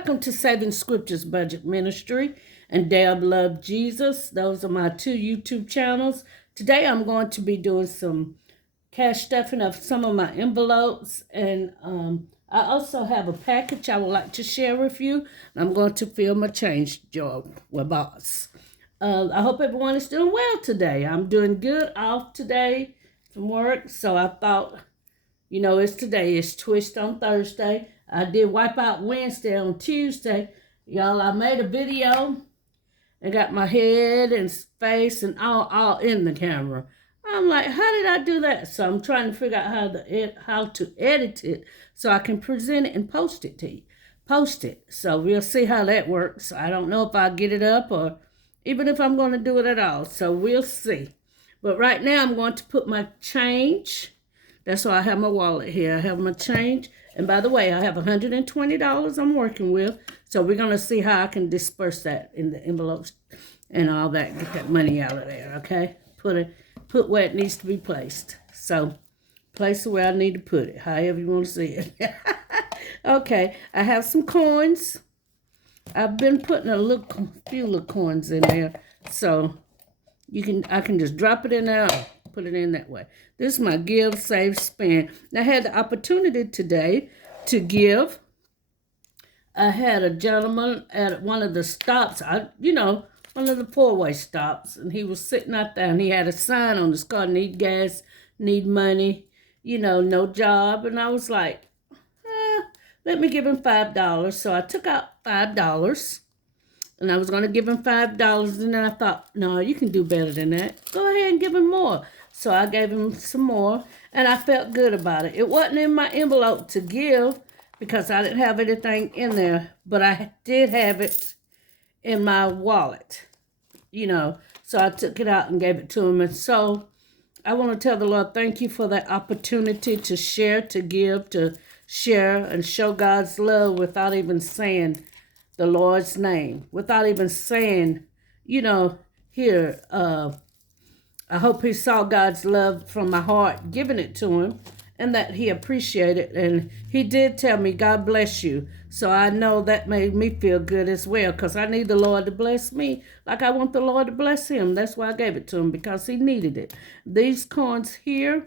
Welcome to Saving Scriptures Budget Ministry and Deb Love Jesus. Those are my two YouTube channels. Today I'm going to be doing some cash stuffing of some of my envelopes, and I also have a package I would like to share with you. I'm going to fill my change jar with boss. I hope everyone is doing well today. I'm doing good, off today from work, so I thought, it's today. It's Twist on Thursday. I did Wipe Out Wednesday on Tuesday. Y'all, I made a video and got my head and face and all in the camera. I'm like, how did I do that? So I'm trying to figure out how to edit it so I can present it and post it. So we'll see how that works. I don't know if I'll get it up or even if I'm going to do it at all. So we'll see. But right now I'm going to put my change. That's why I have my wallet here. I have my change. And by the way, I have $120 I'm working with. So we're going to see how I can disperse that in the envelopes and all that. Get that money out of there, okay? Put where it needs to be placed. So place it where I need to put it, however you want to see it. Okay, I have some coins. I've been putting a few little coins in there. So I can just drop it in there, put it in that way. This is my Give, Save, Spend. I had the opportunity today to give. I had a gentleman at one of the stops, one of the four-way stops, and he was sitting out there, and he had a sign on his car, need gas, need money, no job. And I was like, let me give him $5. So I took out $5. And I was going to give him $5, and then I thought, no, you can do better than that. Go ahead and give him more. So I gave him some more, and I felt good about it. It wasn't in my envelope to give because I didn't have anything in there, but I did have it in my wallet, So I took it out and gave it to him. And so I want to tell the Lord, thank you for that opportunity to share, to give, to share, and show God's love without even saying the Lord's name, without even saying, here, I hope he saw God's love from my heart, giving it to him, and that he appreciated it. And he did tell me, God bless you. So I know that made me feel good as well, because I need the Lord to bless me like I want the Lord to bless him. That's why I gave it to him, because he needed it. These coins here,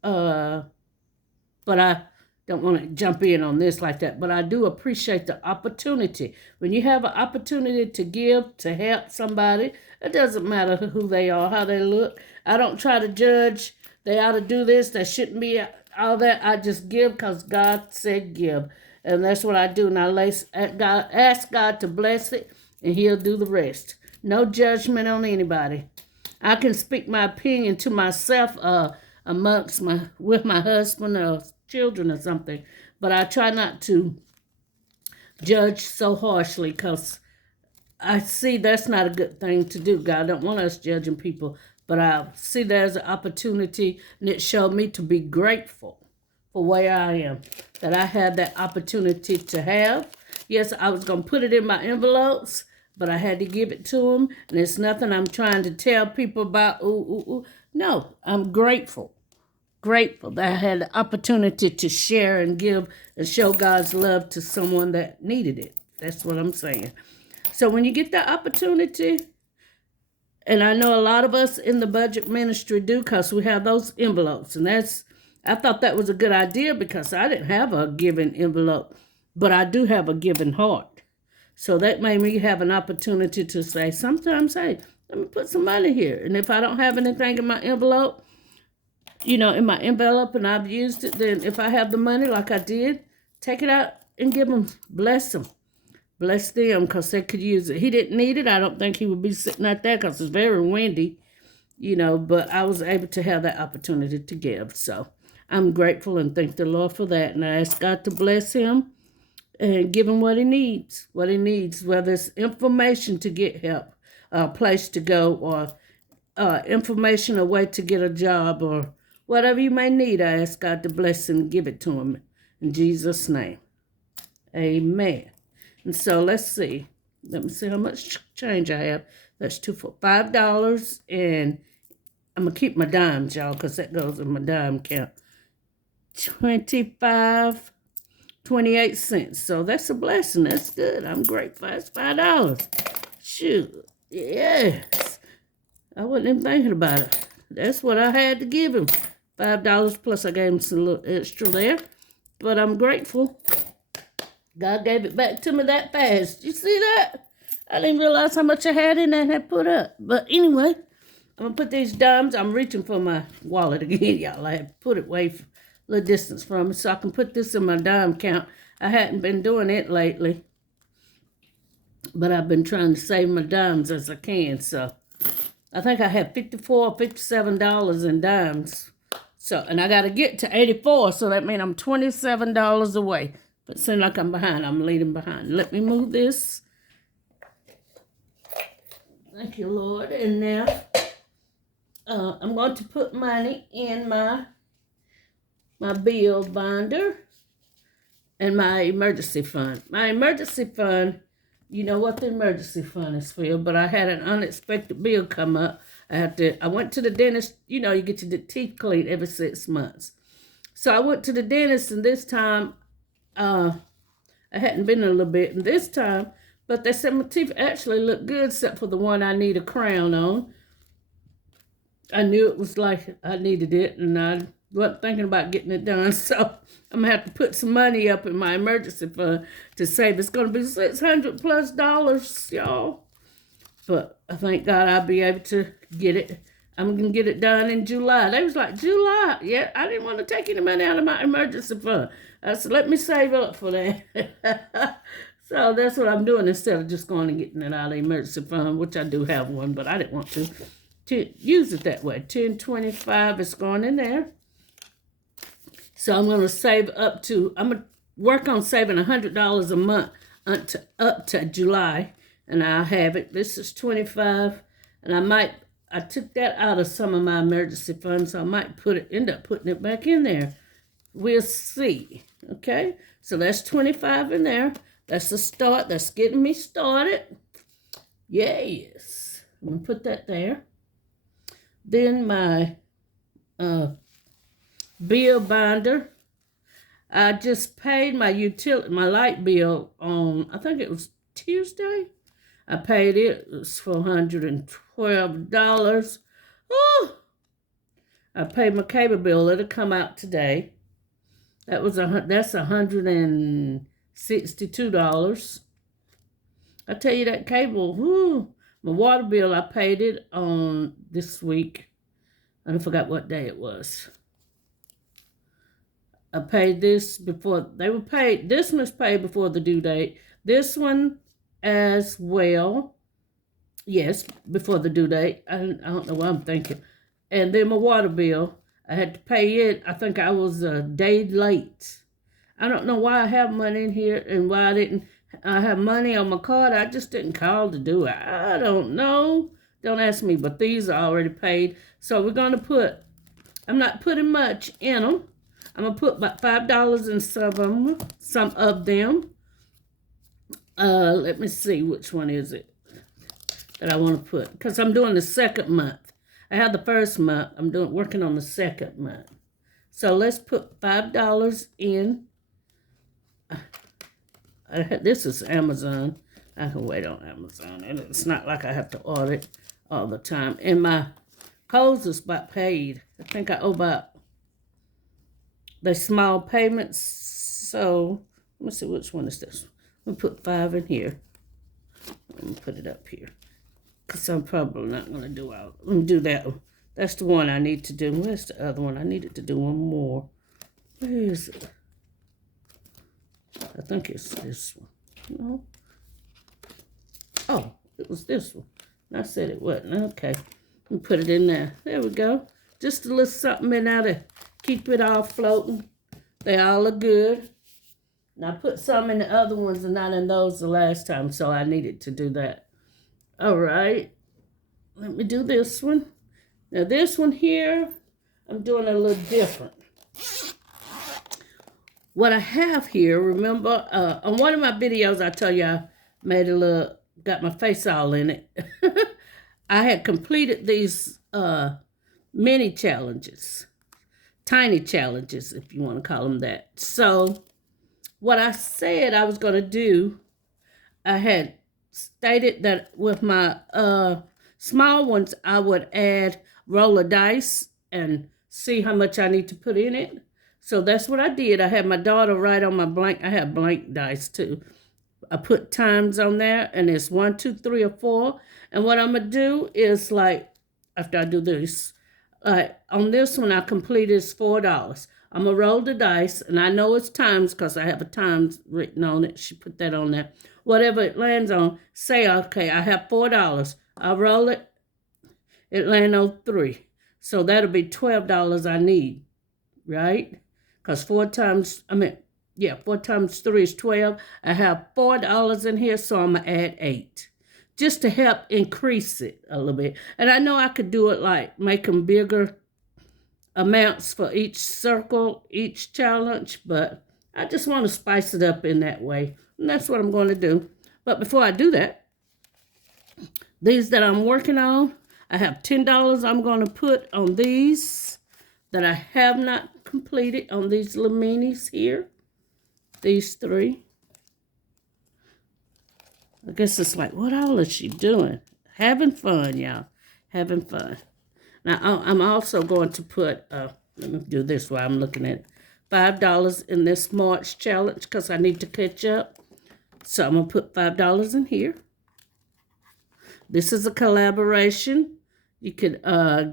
but I don't want to jump in on this like that, but I do appreciate the opportunity. When you have an opportunity to give, to help somebody, it doesn't matter who they are, how they look. I don't try to judge. They ought to do this, they shouldn't be, all that. I just give because God said give. And that's what I do. And I ask God to bless it, and he'll do the rest. No judgment on anybody. I can speak my opinion to myself with my husband or children or something, but I try not to judge so harshly, because I see that's not a good thing to do. God don't want us judging people, but I see there's an opportunity, and it showed me to be grateful for where I am, that I had that opportunity to have. Yes, I was going to put it in my envelopes, but I had to give it to him, and it's nothing I'm trying to tell people about. No, I'm grateful that I had the opportunity to share and give and show God's love to someone that needed it. That's what I'm saying. So when you get the opportunity, and I know a lot of us in the budget ministry do, because we have those envelopes, and I thought that was a good idea, because I didn't have a giving envelope, but I do have a giving heart. So that made me have an opportunity to say, sometimes, hey, let me put some money here. And if I don't have anything in my envelope, and I've used it, then if I have the money like I did, take it out and give them, bless them, because they could use it. He didn't need it. I don't think he would be sitting out there because it's very windy, but I was able to have that opportunity to give. So I'm grateful and thank the Lord for that. And I ask God to bless him and give him what he needs, whether it's information to get help, a place to go, or information, a way to get a job, or whatever you may need. I ask God to bless him and give it to him in Jesus' name. Amen. And so let's see. Let me see how much change I have. That's $5, and I'm going to keep my dimes, y'all, because that goes in my dime count. 25, 28 cents. So that's a blessing. That's good. I'm grateful. That's $5. Shoot. Yes. I wasn't even thinking about it. That's what I had to give him. $5 plus I gave him some little extra there. But I'm grateful. God gave it back to me that fast. You see that? I didn't realize how much I had in there and had put up. But anyway, I'm going to put these dimes. I'm reaching for my wallet again, y'all. I had to put it way a little distance from me so I can put this in my dime count. I hadn't been doing it lately. But I've been trying to save my dimes as I can. So I think I had $54 or $57 in dimes. So, and I got to get to 84, so that means I'm $27 away. But it seems like I'm behind. I'm leading behind. Let me move this. Thank you, Lord. And now I'm going to put money in my bill binder and my emergency fund. My emergency fund, you know what the emergency fund is for, but I had an unexpected bill come up. I went to the dentist. You know, you get your teeth cleaned every 6 months. So I went to the dentist, and this time, I hadn't been in a little bit, and this time, but they said my teeth actually look good, except for the one I need a crown on. I knew it was like I needed it, and I wasn't thinking about getting it done, so I'm going to have to put some money up in my emergency fund to save. It's going to be $600 plus, y'all. But I thank God I'll be able to get it. I'm going to get it done in July. They was like, July? Yeah, I didn't want to take any money out of my emergency fund. I said, let me save up for that. So that's what I'm doing instead of just going and getting it out of the emergency fund, which I do have one, but I didn't want to use it that way. 1025 is going in there. So I'm going to save I'm going to work on saving $100 a month up to July. And I'll have it. This is 25. And I took that out of some of my emergency funds. So I might end up putting it back in there. We'll see. Okay. So that's 25 in there. That's a start. That's getting me started. Yes. I'm going to put that there. Then my bill binder. I just paid my light bill on, I think it was Tuesday. I paid it. It was $412. Oh! I paid my cable bill. It'll come out today. That's $162. I tell you that cable, whoo. My water bill, I paid it on this week. I forgot what day it was. I paid this before they were paid. This one was paid before the due date. This one as well. Yes, before the due date. I don't know what I'm thinking. And then my water bill, I had to pay it. I think I was a day late. I don't know why I have money in here and why I have money on my card. I just didn't call to do it. I don't know. Don't ask me, but these are already paid. So we're going to I'm not putting much in them. I'm going to put about $5 in some of them. Let me see, which one is it that I want to put? Because I'm doing the second month. I have the first month. I'm working on the second month. So let's put $5 in. This is Amazon. I can wait on Amazon. And it's not like I have to order it all the time. And my Kohl's is about paid. I think I owe about the small payments. So let me see, which one is this? I'm going to put 5 in here. I'm going to put it up here. Because I'm probably not going to do out. Let me do that one. That's the one I need to do. Where's the other one? I needed to do one more. Where is it? I think it's this one. No. Oh, it was this one. I said it wasn't. Okay. Let me put it in there. There we go. Just a little something in there to keep it all floating. They all look good. And I put some in the other ones and not in those the last time, so I needed to do that. All right. Let me do this one. Now this one here, I'm doing a little different. What I have here, remember, on one of my videos, I tell you I got my face all in it. I had completed these mini challenges, tiny challenges, if you want to call them that. So what I said I was going to do, I had stated that with my small ones, I would add roll of dice and see how much I need to put in it. So that's what I did. I had my daughter write on my blank. I have blank dice too. I put times on there, and it's 1, 2, 3, or 4. And what I'm gonna do is, like, after I do this, on this one I completed is $4. I'm gonna roll the dice, and I know it's times because I have a times written on it. She put that on there. Whatever it lands on, say, okay, I have $4. I roll it, it land on 3. So that'll be $12 I need, right? Because 4 times 3 is 12. I have $4 in here, so I'm going to add 8. Just to help increase it a little bit. And I know I could do it like make them bigger amounts for each circle, each challenge, but I just want to spice it up in that way. And that's what I'm going to do. But before I do that, these that I'm working on, I have $10 I'm going to put on these that I have not completed on these little minis here. These 3. I guess it's like, what all is she doing? Having fun, y'all. Having fun. Now, I'm also going to put, let me do this while I'm looking at it, $5 in this March challenge because I need to catch up. So I'm going to put $5 in here. This is a collaboration. You could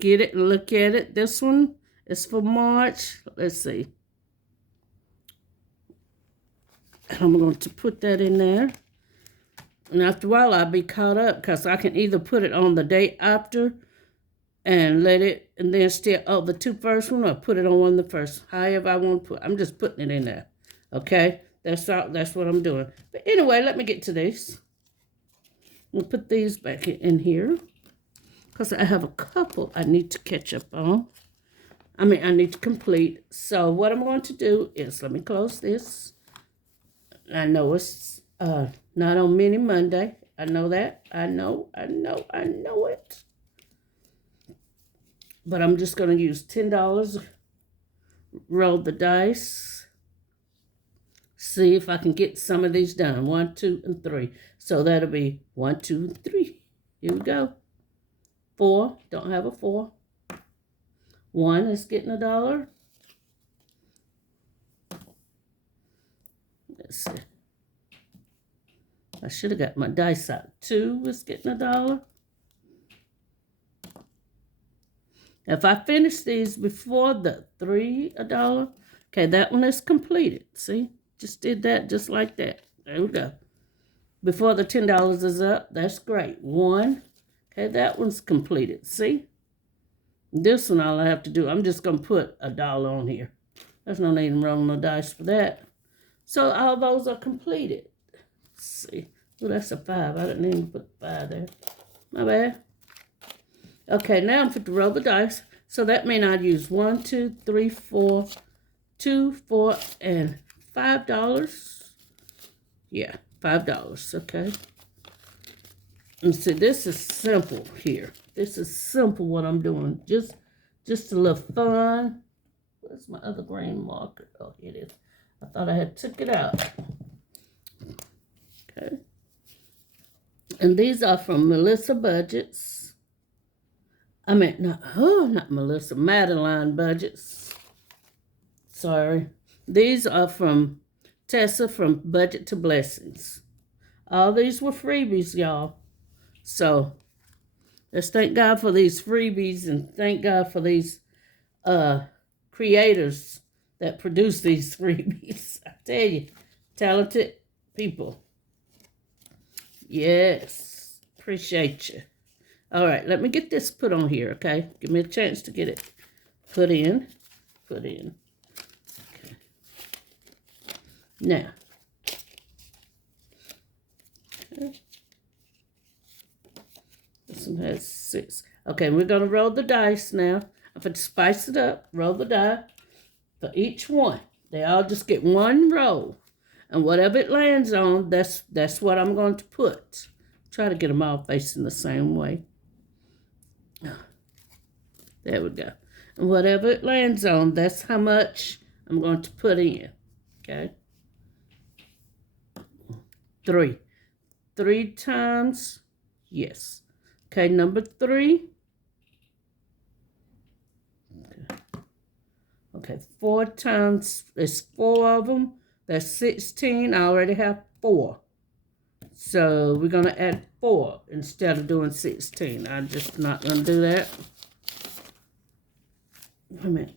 get it and look at it. This one is for March. Let's see. And I'm going to put that in there. And after a while, I'll be caught up because I can either put it on the day after and let it, and then still, the 2 first one, or put it on one of the first. However I want to put, I'm just putting it in there. Okay? That's what I'm doing. But anyway, let me get to this. We'll put these back in here because I have a couple I need to catch up on. I need to complete. So what I'm going to do is, let me close this. I know it's not on Mini Monday. I know that. I know it. But I'm just going to use $10. Roll the dice. See if I can get some of these done. 1, 2, and 3. So that'll be 1, 2, and 3. Here we go. 4. Don't have a 4. 1 is getting $1. Let's see. I should have got my dice out. 2 is getting $1. If I finish these before the 3, $1. Okay, that one is completed. See? Just did that just like that. There we go. Before the $10 is up. That's great. 1. Okay, that one's completed. See? This one, all I have to do, I'm just going to put $1 on here. There's no need in rolling the dice for that. So all those are completed. Let's see. Oh, that's a 5. I didn't even put 5 there. My bad. Okay, now I'm going to roll the dice. So that means I'd use 1, 2, 3, 4, 2, 4, and $5. Yeah, $5. Okay. And see, this is simple here. This is simple what I'm doing. Just a little fun. Where's my other green marker? Oh, here it is. I thought I had took it out. Okay. And these are from Melissa Budgets. Not Melissa, Madeline Budgets. Sorry. These are from Tessa from Budget to Blessings. All these were freebies, y'all. So, let's thank God for these freebies and thank God for these creators that produce these freebies. I tell you, talented people. Yes. Appreciate you. All right, let me get this put on here, okay? Give me a chance to get it put in. Okay. Now. Okay. This one has 6. Okay, we're going to roll the dice now. I'm going to spice it up. Roll the die for each one. They all just get one roll. And whatever it lands on, that's what I'm going to put. Try to get them all facing the same way. There we go. And whatever it lands on, that's how much I'm going to put in. Okay? 3. 3 times, yes. Okay, number 3. Okay, 4 times, it's 4 of them. That's 16. I already have 4. So we're going to add 4 instead of doing 16. I'm just not going to do that. Wait a minute.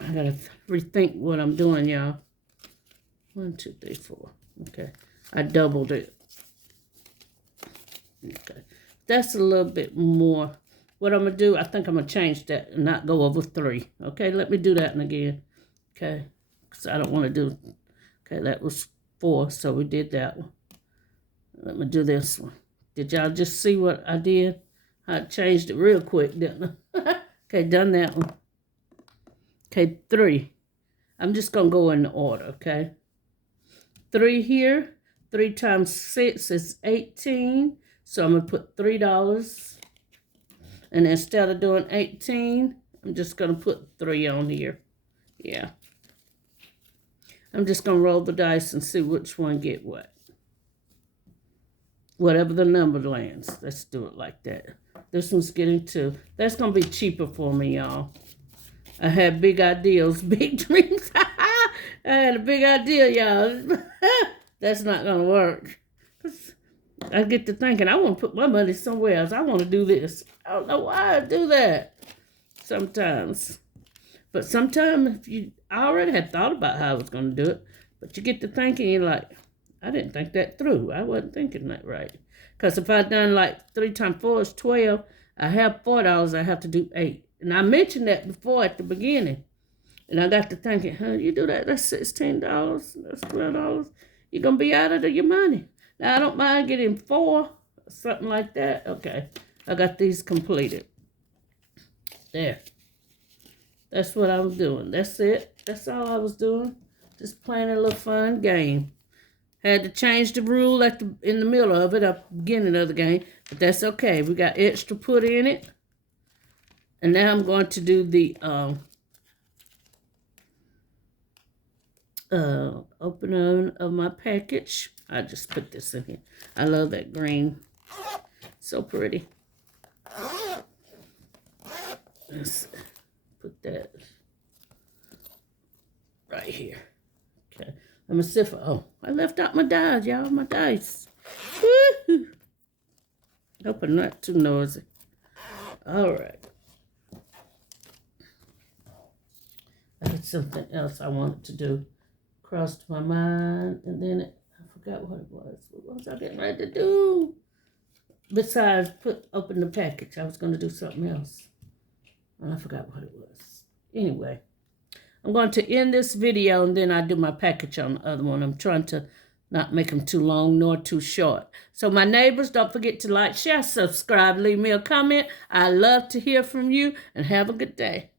I got to rethink what I'm doing, y'all. 1, 2, 3, 4. Okay. I doubled it. Okay. That's a little bit more. What I'm going to do, I think I'm going to change that and not go over 3. Okay, let me do that one again. Okay, because I don't want to do... Okay, that was 4, so we did that one. Let me do this one. Did y'all just see what I did? I changed it real quick, didn't I? Okay, done that one. Okay, 3. I'm just going to go in the order, okay? 3 here. 3 times 6 is 18. So I'm going to put $3. And instead of doing 18, I'm just going to put 3 on here. Yeah. I'm just going to roll the dice and see which one get what. Whatever the number lands. Let's do it like that. This one's getting 2. That's going to be cheaper for me, y'all. I had big ideas, big dreams. I had a big idea, y'all. That's not going to work. I get to thinking, I want to put my money somewhere else. I want to do this. I don't know why I do that sometimes. But sometimes I already had thought about how I was going to do it. But you get to thinking, you're like, I didn't think that through. I wasn't thinking that right. Because if I'd done like 3 times 4 is 12, I have $4, I have to do 8. And I mentioned that before at the beginning. And I got to thinking, you do that, that's $16, that's $12. You're going to be out of your money. Now, I don't mind getting 4 or something like that. Okay, I got these completed. There. That's what I was doing. That's it. That's all I was doing. Just playing a little fun game. Had to change the rule in the middle of it, at the beginning of the game. But that's okay. We got extra put in it. And now I'm going to do the opening of my package. I just put this in here. I love that green. So pretty. Let's put that right here. Okay. Let me see if I left out my dice, y'all. My dice. Woo-hoo. Hope I'm not too noisy. All right. I had something else I wanted to do. Crossed my mind, and then I forgot what it was. What was I getting ready to do? Besides open the package, I was going to do something else. And I forgot what it was. Anyway, I'm going to end this video, and then I do my package on the other one. I'm trying to not make them too long nor too short. So my neighbors, don't forget to like, share, subscribe, leave me a comment. I love to hear from you, and have a good day.